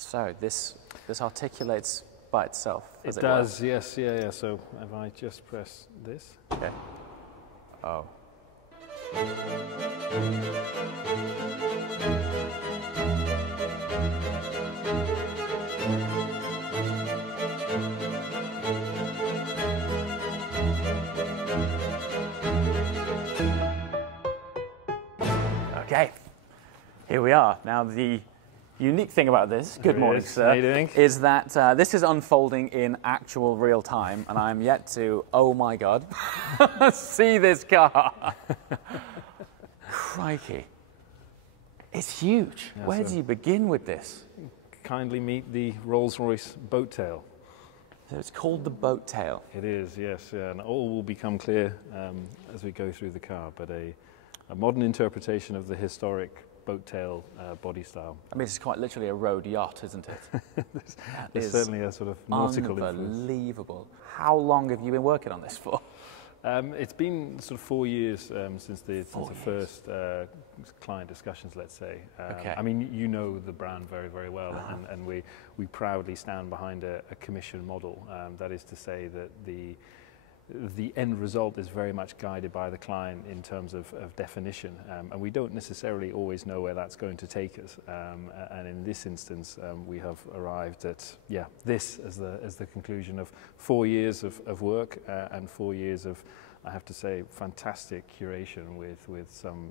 So this articulates by itself, It does, yes, yeah. So if I just press this. Okay. Oh. Okay, here we are. Now the unique thing about this, good morning sir, how you doing? is that this is unfolding in actual real time and I'm yet to, oh my God, see this car. Crikey. It's huge. Yeah, Where do you begin with this? Kindly meet the Rolls Royce Boat Tail. So it's called the Boat Tail. It is, yes, yeah, and all will become clear as we go through the car, but a modern interpretation of the historic boat tail body style. I mean, it's quite literally a road yacht, isn't it? There's certainly a sort of nautical influence. Unbelievable. How long have you been working on this for? It's been sort of 4 years since the first client discussions, let's say. Okay. I mean, you know the brand very, very well, and we proudly stand behind a commission model. That is to say that the end result is very much guided by the client in terms of definition, and we don't necessarily always know where that's going to take us. And in this instance, we have arrived at this as the conclusion of 4 years of work and 4 years of, I have to say, fantastic curation with some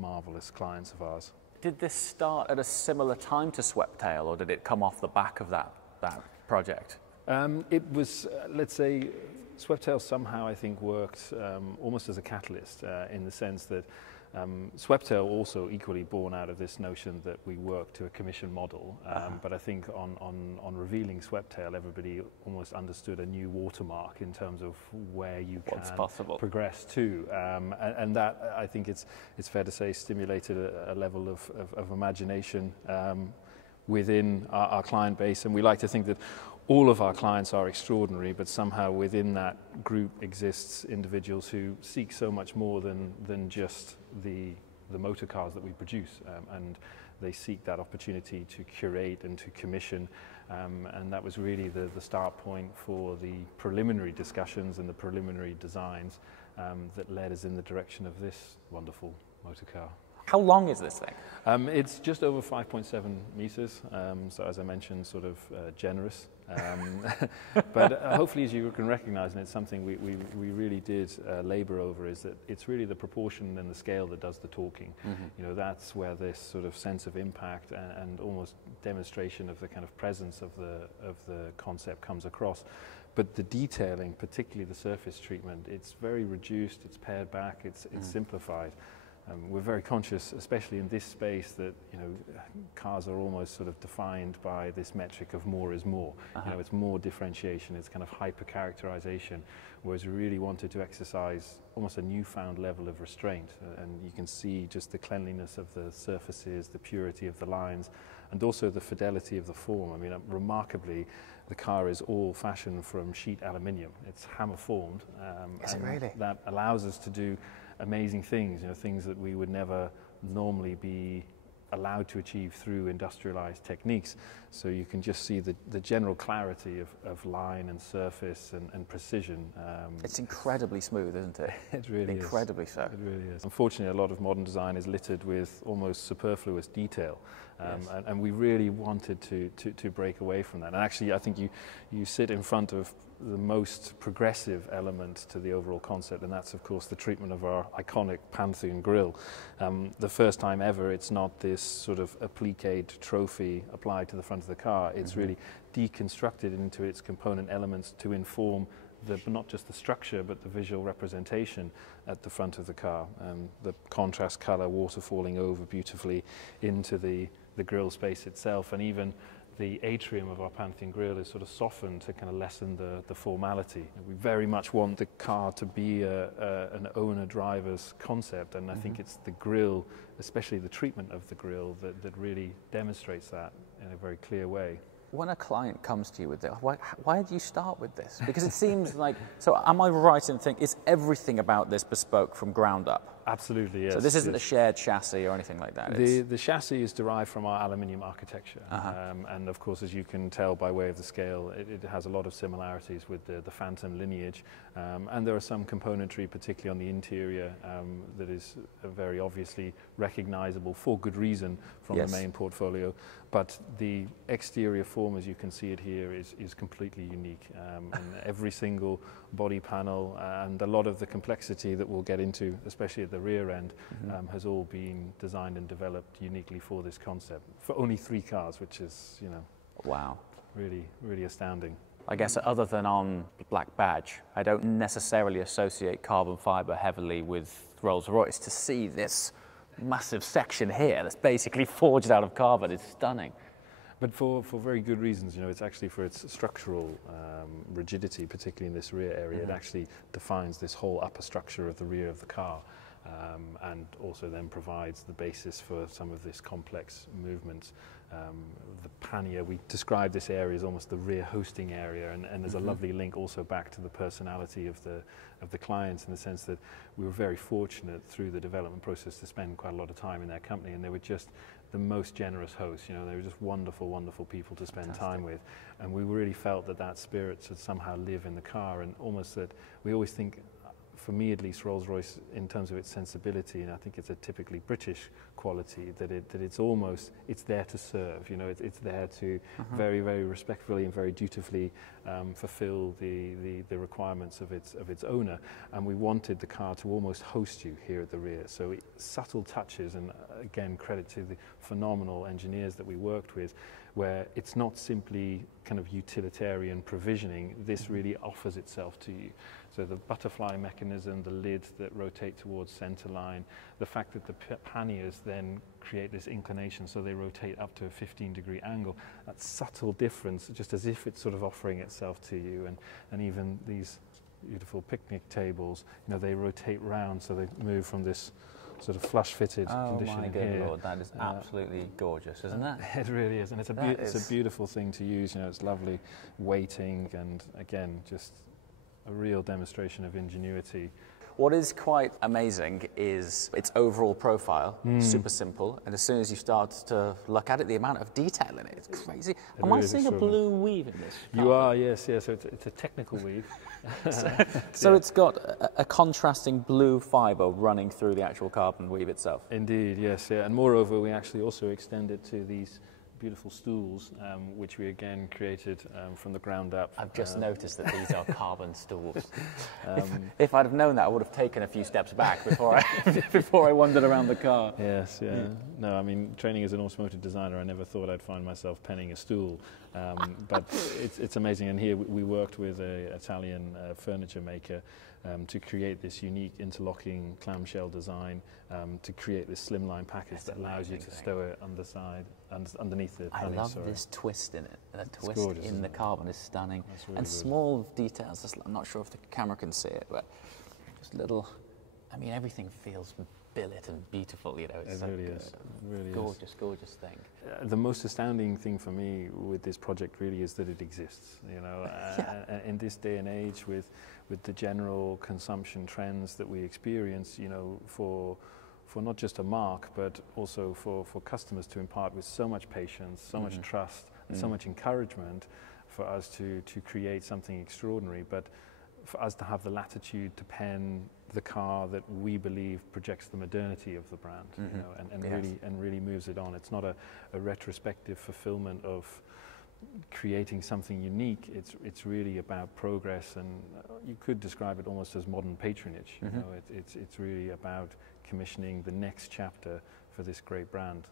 marvelous clients of ours. Did this start at a similar time to Sweptail, or did it come off the back of that project? It was, let's say, Sweptail somehow, I think, worked almost as a catalyst in the sense that Sweptail also equally born out of this notion that we work to a commission model. But I think on revealing Sweptail, everybody almost understood a new watermark in terms of where you can progress to. And that, I think it's fair to say, stimulated a level of imagination within our client base. And we like to think that all of our clients are extraordinary, but somehow within that group exists individuals who seek so much more than just the motor cars that we produce, and they seek that opportunity to curate and to commission, and that was really the start point for the preliminary discussions and the preliminary designs that led us in the direction of this wonderful motor car. How long is this thing? It's just over 5.7 meters, so as I mentioned, sort of generous. But hopefully, as you can recognize, and it's something we really did labor over, is that it's really the proportion and the scale that does the talking. Mm-hmm. That's where this sort of sense of impact and almost demonstration of the kind of presence of the concept comes across. But the detailing, particularly the surface treatment, it's very reduced, it's pared back, it's simplified. We're very conscious, especially in this space, that cars are almost sort of defined by this metric of more is more. It's more differentiation, it's kind of hyper characterization, whereas we really wanted to exercise almost a newfound level of restraint. And you can see just the cleanliness of the surfaces, the purity of the lines, and also the fidelity of the form. I mean, remarkably, the car is all fashioned from sheet aluminium. It's hammer formed. Is it really? That allows us to do amazing things, things that we would never normally be allowed to achieve through industrialized techniques. So you can just see the general clarity of line and surface and precision. It's incredibly smooth, isn't it? It really is. Incredibly so. It really is. Unfortunately, a lot of modern design is littered with almost superfluous detail. And we really wanted to break away from that. And actually, I think you sit in front of the most progressive element to the overall concept, and that's of course the treatment of our iconic Pantheon grille. The first time ever, it's not this sort of appliqued trophy applied to the front of the car. It's really deconstructed into its component elements to inform not just the structure but the visual representation at the front of the car. The contrast color waterfalling over beautifully into the grille space itself, and even the atrium of our Pantheon grille is sort of softened to kind of lessen the formality. We very much want the car to be an owner-driver's concept, and I think it's the grille, especially the treatment of the grille, that really demonstrates that in a very clear way. when a client comes to you with it, why do you start with this? Because it seems like, so am I right in thinking, is everything about this bespoke from ground up? Absolutely, yes. So this isn't a shared chassis or anything like that? The chassis is derived from our aluminium architecture. And of course, as you can tell by way of the scale, it has a lot of similarities with the Phantom lineage. And there are some componentry, particularly on the interior, that is very obviously recognizable for good reason from the main portfolio. But the exterior form, as you can see it here, is completely unique. And every single body panel and a lot of the complexity that we'll get into, especially at the rear end, has all been designed and developed uniquely for this concept. For only 3 cars, which is, you know, wow, really, really astounding. I guess other than on Black Badge, I don't necessarily associate carbon fibre heavily with Rolls-Royce. To see this massive section here that's basically forged out of carbon is stunning. But for very good reasons, you know, it's actually for its structural rigidity, particularly in this rear area. It actually defines this whole upper structure of the rear of the car, and also then provides the basis for some of this complex movement. The pannier, we describe this area as almost the rear hosting area, and there's a lovely link also back to the personality of the clients, in the sense that we were very fortunate through the development process to spend quite a lot of time in their company, and they were just the most generous hosts. You know, they were just wonderful, wonderful people to spend time with, and we really felt that spirit should somehow live in the car, and almost that we always think, for me at least, Rolls-Royce, in terms of its sensibility, and I think it's a typically British quality, that it's there to serve. You know, it's there to very, very respectfully and very dutifully fulfill the requirements of its owner. And we wanted the car to almost host you here at the rear. So subtle touches, and again, credit to the phenomenal engineers that we worked with, where it's not simply kind of utilitarian provisioning. This really offers itself to you. So the butterfly mechanism, the lid that rotate towards center line, the fact that the panniers then create this inclination so they rotate up to a 15-degree angle, that subtle difference, just as if it's sort of offering itself to you. And even these beautiful picnic tables, you know, they rotate round, so they move from this sort of flush-fitted condition. Oh my good Lord, that is absolutely gorgeous, isn't it? It really is, and it's a beautiful thing to use. You know, it's lovely weighting, and again, just a real demonstration of ingenuity. What is quite amazing is its overall profile, super simple, and as soon as you start to look at it, the amount of detail in it, it's crazy. Am I seeing a blue weave in this? You are, yes, so it's a technical weave. So it's got a contrasting blue fibre running through the actual carbon weave itself. Indeed, yes, yeah. And moreover, we actually also extend it to these beautiful stools, which we again created from the ground up. I've just noticed that these are carbon stools. If I'd have known that, I would have taken a few steps back before I wandered around the car. Yes, yeah. No, I mean, training as an automotive designer, I never thought I'd find myself penning a stool. But it's amazing. And here we worked with an Italian furniture maker to create this unique interlocking clamshell design, to create this slimline package that allows you to stow it underneath the panel. I love this twist in it. The twist gorgeous, in the carbon is stunning. Really and good. Small details, I'm not sure if the camera can see it, but just little, I mean, everything feels billet and beautiful, you know. It's it really is. Really gorgeous, gorgeous thing. The most astounding thing for me with this project really is that it exists. You know, in this day and age, with the general consumption trends that we experience, you know, for not just a marque, but also for customers to impart with so much patience, so much trust, and so much encouragement for us to create something extraordinary, but for us to have the latitude to pen the car that we believe projects the modernity of the brand, you know, and really moves it on. It's not a retrospective fulfillment of creating something unique. It's really about progress, and you could describe it almost as modern patronage. You know, it's really about commissioning the next chapter for this great brand.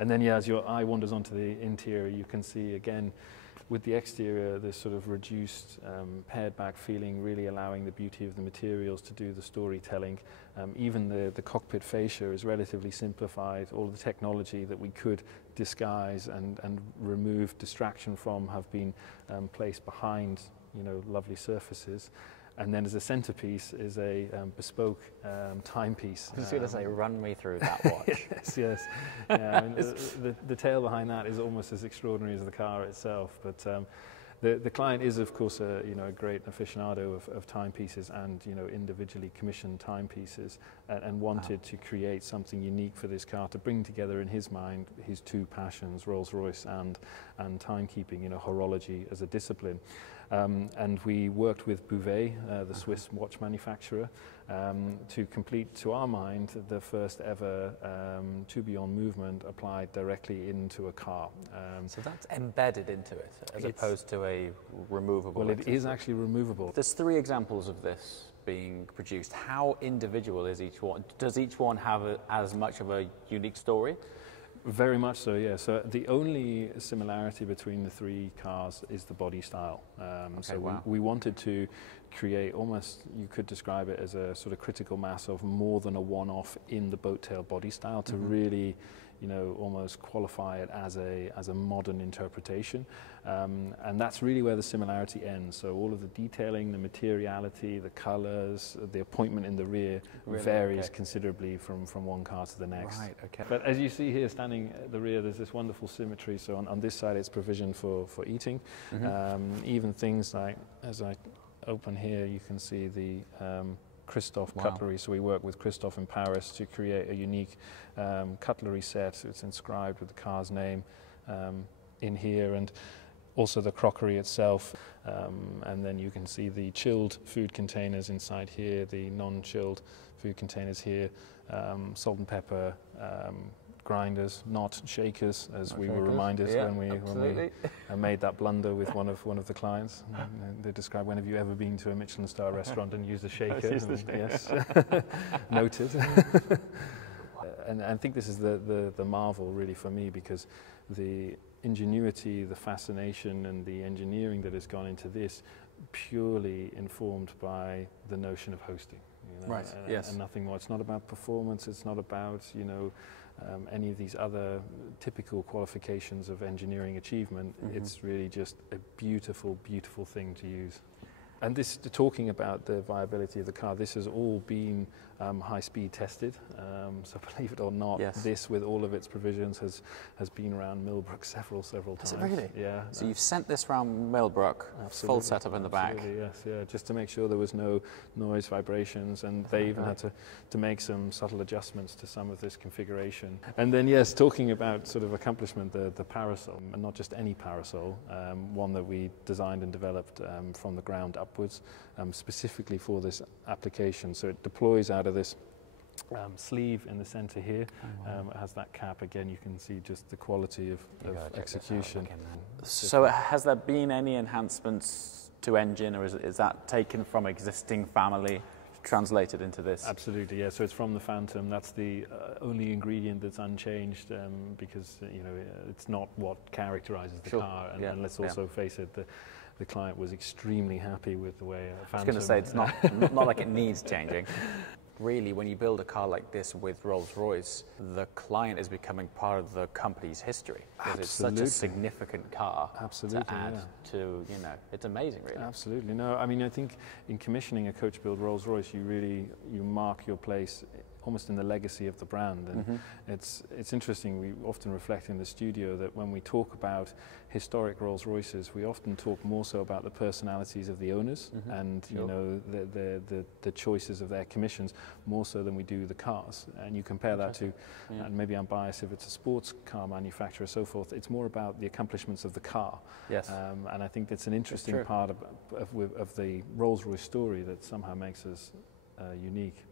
And then, as your eye wanders onto the interior, you can see again with the exterior this sort of reduced, pared back feeling, really allowing the beauty of the materials to do the storytelling. Even the cockpit fascia is relatively simplified. All of the technology that we could disguise and remove distraction from have been placed behind, you know, lovely surfaces. And then as a centerpiece is a bespoke timepiece. I was going to say, run me through that watch. Yes. Yeah, I mean, the tale behind that is almost as extraordinary as the car itself. But the client is, of course, a great aficionado of timepieces and individually commissioned timepieces, and wanted to create something unique for this car to bring together in his mind his two passions, Rolls-Royce and timekeeping, horology as a discipline. And we worked with Bouvet, the Swiss watch manufacturer, to complete, to our mind, the first ever tourbillon movement applied directly into a car. So that's embedded into it, as opposed to a removable. Well, it is actually removable. There's 3 examples of this being produced. How individual is each one? Does each one have as much of a unique story? Very much so, yeah. So the only similarity between the 3 cars is the body style. We wanted to create almost, you could describe it as a sort of critical mass of more than a one-off in the boat tail body style to really, almost qualify it as a modern interpretation. And that's really where the similarity ends. So all of the detailing, the materiality, the colors, the appointment in the rear varies considerably from one car to the next. Right, okay. But as you see here, standing at the rear, there's this wonderful symmetry. So on this side, it's provision for eating. Even things like, as I open here, you can see the Christophe cutlery. So we work with Christophe in Paris to create a unique cutlery set. It's inscribed with the car's name in here, and also the crockery itself. And then you can see the chilled food containers inside here, the non-chilled food containers here, salt and pepper grinders, not shakers, as we were reminded when we made that blunder with one of the clients. They described, when have you ever been to a Michelin star restaurant and used a shaker? Yes, noted. And I think this is the marvel really for me, because the ingenuity, the fascination and the engineering that has gone into this purely informed by the notion of hosting. Right, and nothing more. It's not about performance, it's not about, any of these other typical qualifications of engineering achievement. It's really just a beautiful, beautiful thing to use. And this, talking about the viability of the car, this has all been high-speed tested. So believe it or not, this, with all of its provisions, has been around Millbrook several times. Is it really? Yeah. So you've sent this round Millbrook, full setup in the back. Yes, yeah, just to make sure there was no noise, vibrations, and they even had to make some subtle adjustments to some of this configuration. And then, yes, talking about sort of accomplishment, the parasol, and not just any parasol, one that we designed and developed from the ground upwards, specifically for this application. So it deploys out of this sleeve in the center here. It has that cap. Again, you can see just the quality of execution. So has there been any enhancements to engine, or is that taken from existing family, translated into this? Absolutely, yeah. So it's from the Phantom. That's the only ingredient that's unchanged, because it's not what characterizes the car. And let's also face it, the client was extremely happy with the way Phantom. I was going to say, it's not like it needs changing. Really, when you build a car like this with Rolls-Royce, the client is becoming part of the company's history. Because it's such a significant car to add to, it's amazing, really. Absolutely. No, I mean, I think in commissioning a coach-build Rolls-Royce, you mark your place almost in the legacy of the brand. And it's interesting, we often reflect in the studio that when we talk about historic Rolls-Royces, we often talk more so about the personalities of the owners and the choices of their commissions, more so than we do the cars. And you compare that to, and maybe I'm biased if it's a sports car manufacturer, so forth, it's more about the accomplishments of the car. Yes. And I think that's an interesting part of the Rolls-Royce story that somehow makes us unique.